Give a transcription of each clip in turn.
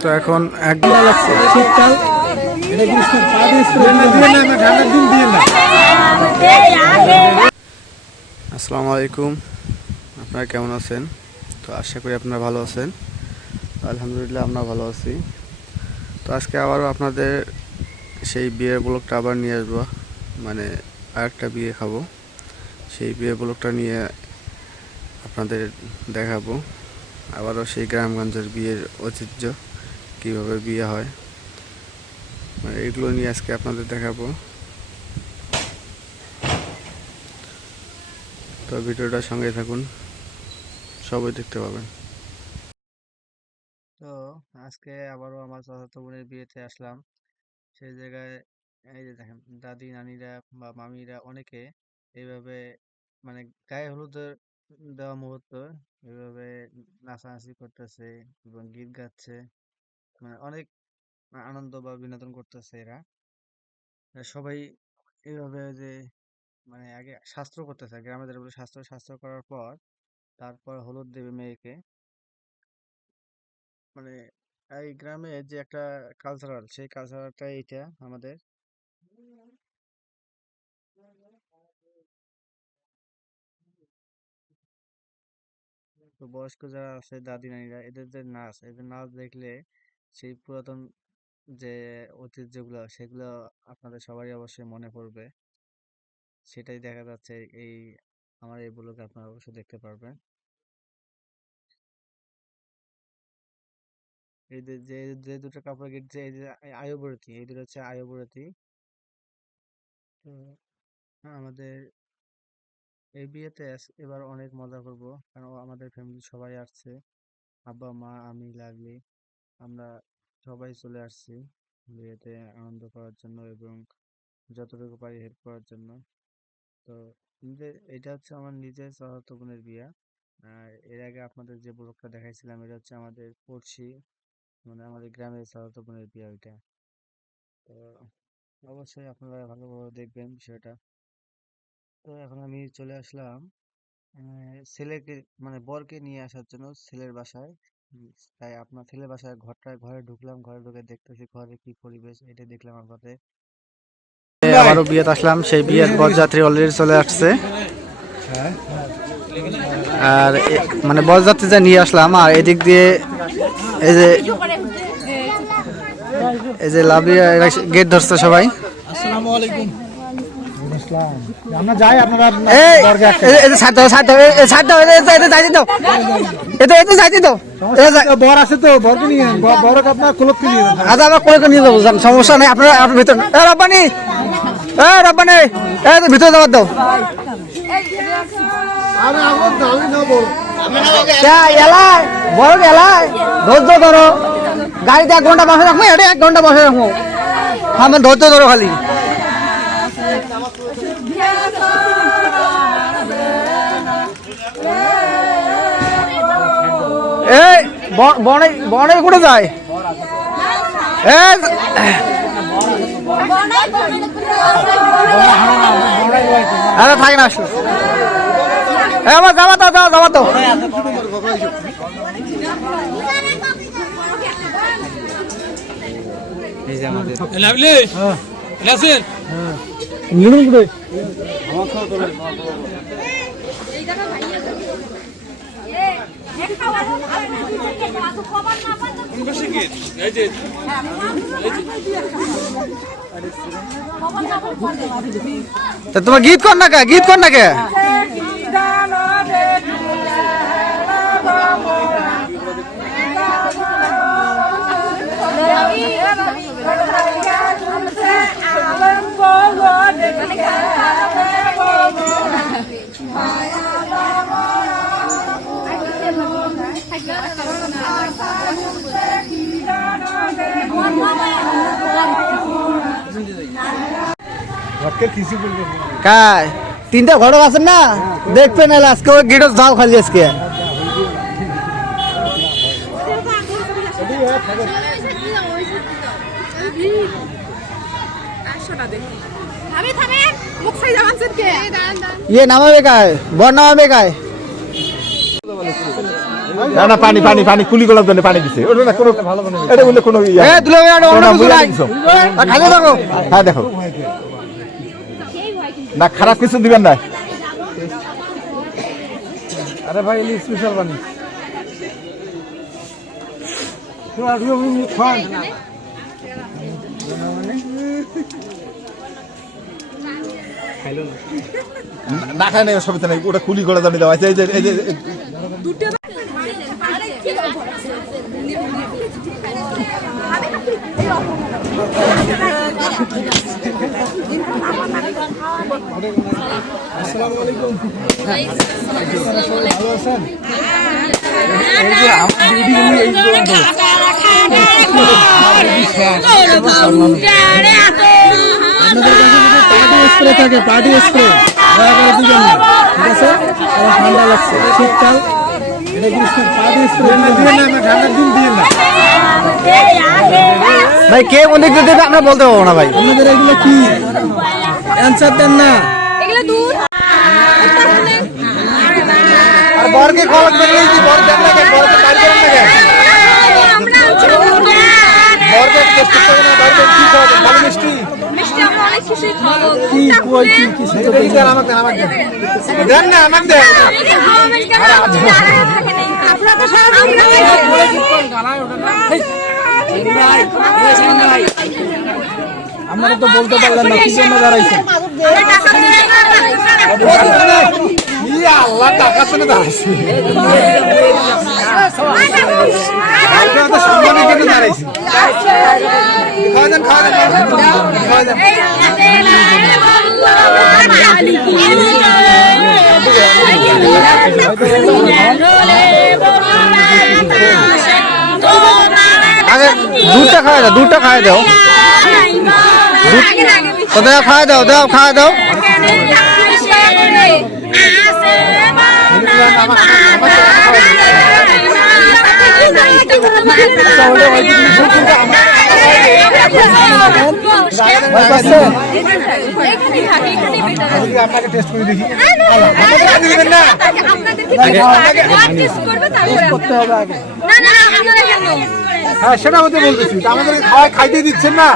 তো এখন একদম শীতকাল। আসসালামু আলাইকুম। আপনারা কেমন আছেন? তো আশা করি আপনারা ভালো আছেন। আলহামদুলিল্লাহ আমরা ভালো আছি। তো আজকে আবারও আপনাদের সেই বিয়ের ব্লগটা আবার নিয়ে আসব। মানে আরেকটা বিয়ে খাব। সেই বিয়ে ব্লগটা নিয়ে আপনাদের দেখাবো। আবারও সেই গ্রামগঞ্জের বিয়ের ঐতিহ্য, কীভাবে বিয়ে হয় মানে এগুলো নিয়ে আজকে আপনাদের দেখাবো। তো ভিডিওটার সঙ্গে থাকুন, সবাই দেখতে পাবেন। তো আজকে আবারও আমার চাচাতো বোনের বিয়েতে আসলাম। সেই জায়গায়, এই যে দেখেন, দাদি, নানিরা বা মামিরা অনেকে এইভাবে মানে গায়ে হলুদের দেওয়া মুহূর্ত এইভাবে নাচানাচি করতেছে এবং গীত গাচ্ছে। মানে অনেক আনন্দ বা বিনোদন করতেছে এরা। সবাই এইভাবে যে মানে আগে শাস্ত্র করতেছে গ্রামে যেটা বলে শাস্ত্র শাস্ত্র করার পর তারপর হলুদ দেবে মেয়েকে। মানে এই গ্রামে যে একটা কালচারাল সেই কালচারালটা এইটা আমাদের। তো বয়স্ক যারা আছে, দাদি নানিরা, এদের যে নাচ, এদের নাচ দেখলে সেই পুরাতন যে ঐতিহ্যগুলো, সেগুলো আপনাদের সবারই অবশ্যই মনে পড়বে। সেটাই দেখা যাচ্ছে এই আমার এই ব্লগে আপনারা অবশ্যই দেখতে পারবেন। এই যে যে দুটো কাপড় গেছে এই যে আ- আয়ুর্বরতী এই দুটো হচ্ছে আয়ুর্বরতী তো আমাদের এই বিয়েতে এবার অনেক মজা করব। কারণ আমাদের ফ্যামিলি সবাই আসছে। আব্বা, মা, আমি, লাগলি। আমরা সবাই চলে আসছি বিয়েতে আনন্দ করার জন্য এবং যতটুকু পারি হেল্প করার জন্য। তো নিজের এটা হচ্ছে আমার নিজের চাচাতো বোনের বিয়া। আর এর আগে আপনাদের যে ব্লগটা দেখাইছিলাম, এটা হচ্ছে আমাদের পড়শি মানে আমাদের গ্রামের চাচাতো বোনের বিয়ে ওইটা। তো অবশ্যই আপনারা ভালোভাবে দেখবেন বিষয়টা। তো এখন আমি চলে আসলাম আহ, ছেলেকে মানে বরকে নিয়ে আসার জন্য ছেলের বাসায়। তাই আপনার ছেলের বাসায় ঘরটা ঘরে ঢুকলাম ঘরে ঢুকে দেখতেছি ঘরে কি পরিবেশ এটা দেখলাম আপনাদের আবারও বিয়েতে আসলাম সেই বিয়ের বরযাত্রী অলরেডি চলে আসছে। আর মানে বরযাত্রী যে নিয়ে আসলাম আর এদিক দিয়ে এই যে এই যে লাভিয়া গেট ধরছে সবাই। আসসালামু আলাইকুম। আসসালাম আমরা যাই আপনারা বর আছে তো বরকে নিয়ে যান। আপনার কুলতকে নিয়ে আচ্ছা আমরা করে নিয়ে যাব সমস্যা নেই আপনারা আপনার ভিতর এ রব্বানি! এ রব্বানি! এ তো ভিতরে যাবার দাও। বড় এলাই ধৈর্য ধরো। গাড়িতে এক ঘণ্টা বসে রাখব এটা এক ঘণ্টা বসে রাখব। আমার ধৈর্য ধরো খালি। বনে বনে কোটে যায়। আরে থাকে না আসলো। আমার যাবা তো যাবা যাবা তো। লাভলি করে এই যে তা তোমার গীত কর না কে গীত কর না কে। কাই? তিনটা ঘটক আছেন না? দেখবেন আজকে ওই গেটও যাও খালি আজকে। ইয়ে নামাবে কায় বর নামাবে কায় না না পানি পানি পানি কুলি গোলাপ জন্য পানি দিছে। ওটা না কোনো এটা বলে কোনো ইয়া এ দুলা এটা অন্য না, কিছু নাই। খালি থাকো হ্যাঁ দেখো। না খারাপ কিছু দিবেন না। আরে ভাই ইলি স্পেশাল বানি। না খায় না অসুবিধা নেই। ওটা কুলি গোলা জন্য দেওয়া এই যে এই যে এই- স্প্রে থাকে পার্টি স্প্রে। দয়া করে দিবেন না ঠিক আছে? ঠান্ডা লাগছে। শীতকাল। এটা গ্রীষ্মের পার্টি স্প্রে দিবেন না ঠান্ডার দিন দিন না। ভাই কে কোন দিক দেবে আমরা বলতে পারব না ভাই। আপনাদের এগুলো কি? অ্যান্সার দেন না। বরকে কল করে দিই বর দেন না কেন বরকে করেন না কেন। বরকে করে না বরকে কি খাওয়াবেন ভালো মিষ্টি? মিষ্টি আমরা অনেক কিছুই খাব। কি কই কি কি দেন আমাকে দেন আমাকে দেন। দেন না আমাকে দেন। আপনারা তো সারা আপনারা তো বলতে পারলেন না কি জন্য দাঁড়াইছেন? আল্লাহ টাকা শুনে দাঁড়াইছি। আপনারা তো সম্মানের জন্য দাঁড়াইছি খাওয়া দেন খাওয়া দেন খাওয়া দেন আগে। দুধটা খাওয়া দাও দুধটা খাওয়া দাও খাওয়া দাও দাও খাওয়া দাও। হ্যাঁ সেটা হতে বলতেছি। তা আমাদেরকে খাওয়া খাইতে দিচ্ছেন না।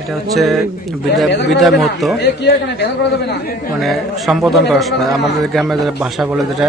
এটা হচ্ছে বিদায় বিদায় মুহূর্ত। মানে সম্বোধন করার সময়। আমাদের গ্রামে যেটা ভাষা বলে যেটা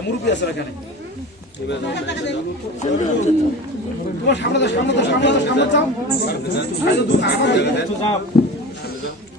যাও আছে এখানে তোমার সামনে সামনে সামনে সামনে যাও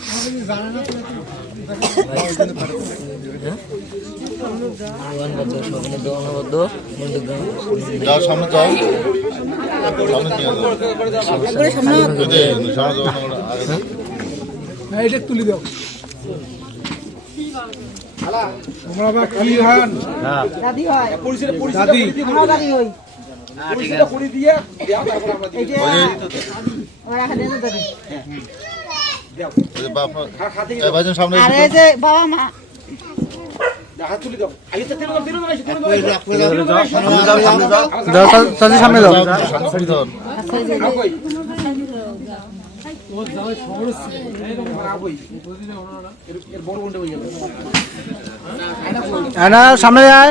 সামনে নিয়ে যাও সামনে যাও। সামনে যাও হ্যাঁ এটা তুলে দাও। তোমরা আবার কি হন দাদি হয়। পরিচয় পরিচয় দাদি। আমরা দাদি হই পরিচয়টা করে দিয়ে দেওয়া তারপর আমরা দিই। সামনে আর এই যে বাবা মা হাত তুলে দাও আগে তো তুলে দাও তুলে দাও তুলে দাও সামনে যাও না সামনে যায়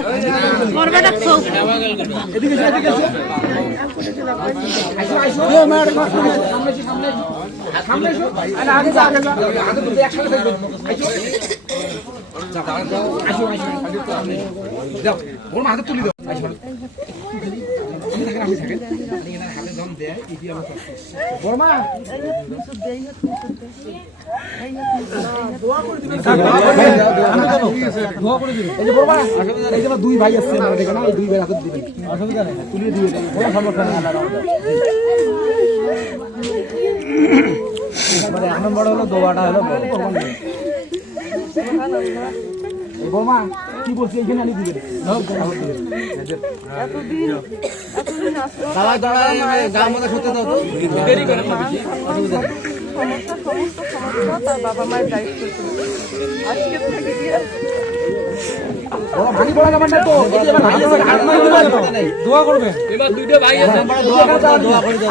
হাতে তুলে দাও। থাকেন আমি থাকেন হাতে দম আমার দুই ভাই আসছে না দুই ভাই হাতে দিবেন তুলে বড় হলো দোয়াটা হলো বর্মা কি বলছি এইখানে আনি দিবেন দাঁড়ায় দাঁড়ায় মধ্যে সত্যি দাও তো। দেরি করে সমস্যা সমস্ত সমস্যা তার বাবা মায়ের দায়িত্ব ছিল। আজকে থেকে গিয়ে বড় ভারী পড়া যাবে না তো। এই যে এবার ভাই আছে, হাত মারি দিবা তো। দোয়া করবে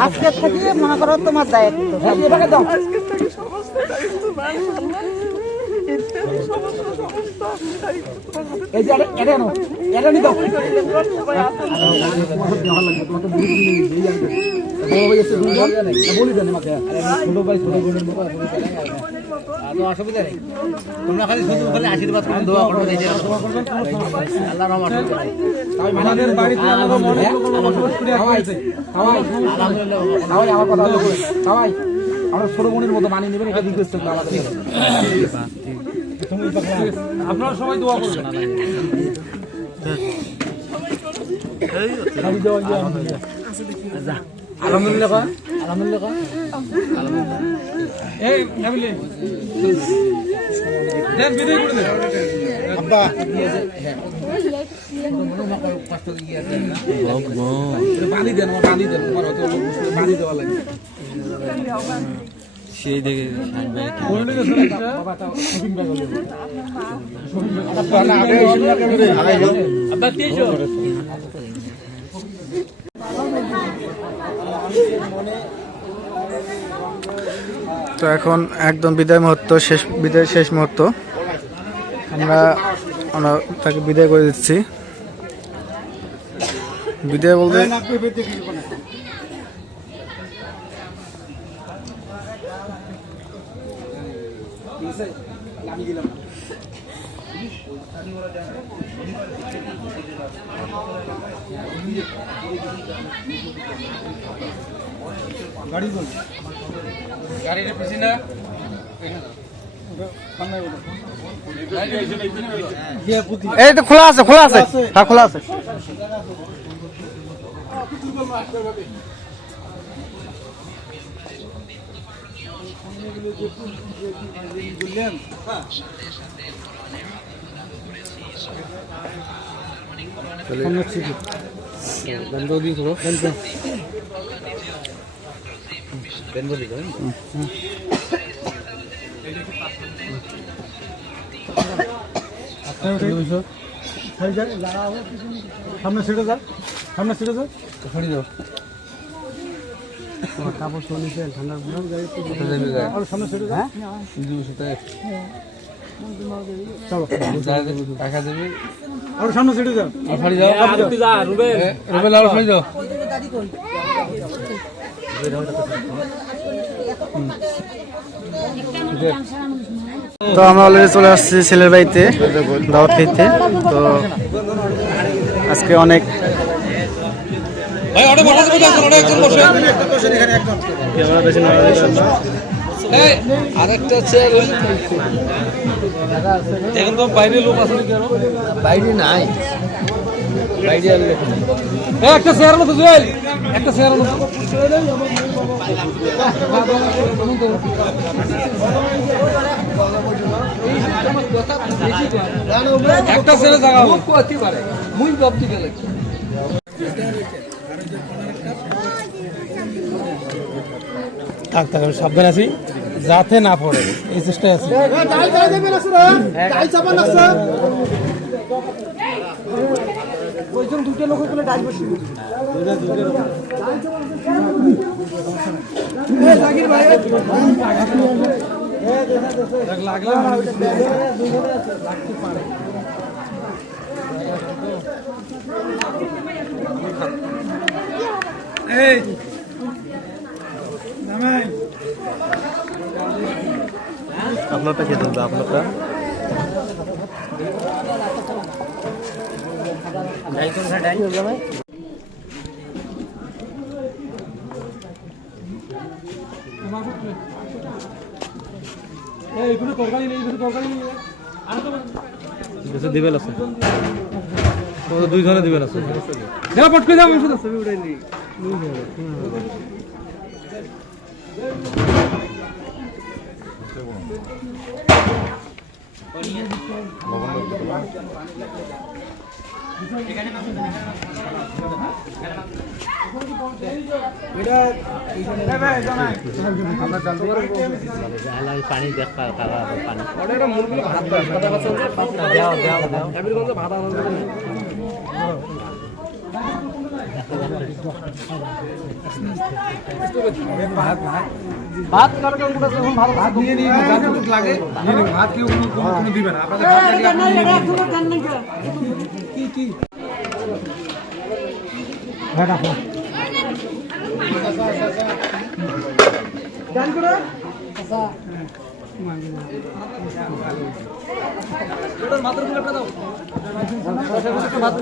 আজকে থেকে মনে করো তোমার দায়িত্ব। এই যে এবারে দাও। আজকে থেকে সমস্ত দায়িত্ব আশীর্বাদ করুন দোয়া যে আল্লাহ বাড়িতে আমরা মনে করে কথা সবাই আমরা ছোট বোনের মতো মানিয়ে নেবেন এটা রিকোয়েস্ট করতে আমাদের আপনারা সবাই দোয়া করবেন। আলহামদুলিল্লাহ? আলহামদুলিল্লাহ? এই ফ্যামিলি। দেন বিদায় করে দেন। বাঁধি দেন আমার দেন। তোমার হয়তো বুঝতে দেওয়া লাগে ব্যাগ হলে তো এখন একদম বিদায় মুহূর্ত, শেষ বিদায় শেষ মুহূর্ত। আমরা আমরা তাকে বিদায় করে দিচ্ছি। বিদায় বলতে আমি দিলাম গাড়িটা পিছনে এই তো খোলা আছে খোলা আছে। হ্যাঁ খোলা আছে। সামনে সেটা যা সামনে সেটা যা ছড়ি দাও আর সামনে সেটা যা আর সামনে সেটা যা রুবেল। আর ছড়ি দাও। তো আমরা অলরেডি চলে আসছি ছেলের বাড়িতে দাওয়াত খেতে তো আজকে অনেক আরেকটা হচ্ছে এখন তো বাইরে লোক আছে বাইরে নাই। একটা চেয়ার মতো জুয়েল। একটা চেয়ার মতো একটা ছেলে জায়গা করতে পারে মুই ভাবতে গেলে থাক থাক আমি সাবধান আছি। যাতে না পড়ে এই চেষ্টায় আছি। এই হবে আপনারটা নেই কোনো তরকারি দিবেন আছে। দুইজনে দিবেন আছে। যা পট করে যাও ওষুধ আছে ভাত কার কার কোটা এখন ভালো ভাত নিয়ে নিয়ে ভাত যতটুকু লাগে নিয়ে নিন। ভাত কেউ কোনো কোনো কোনো দিবে না আপনাদের ভাত লাগলে আপনি নিয়ে নিন। কি কি হ্যাঁ রাখো ডান করে মাত্র প্লেটটা দাও মাত্র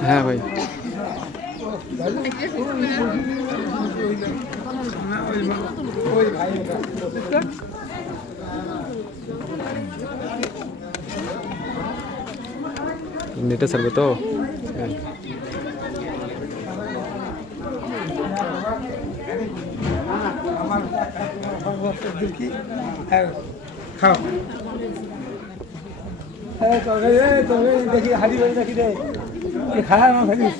হ্যাঁ ভাই নেটে সারবে তো কি হ্যাঁ খাও হ্যাঁ তরকারি এই তরকারি দেখি হাড়ি বাড়ি দেখি রে? খায় আমার ভাবিস?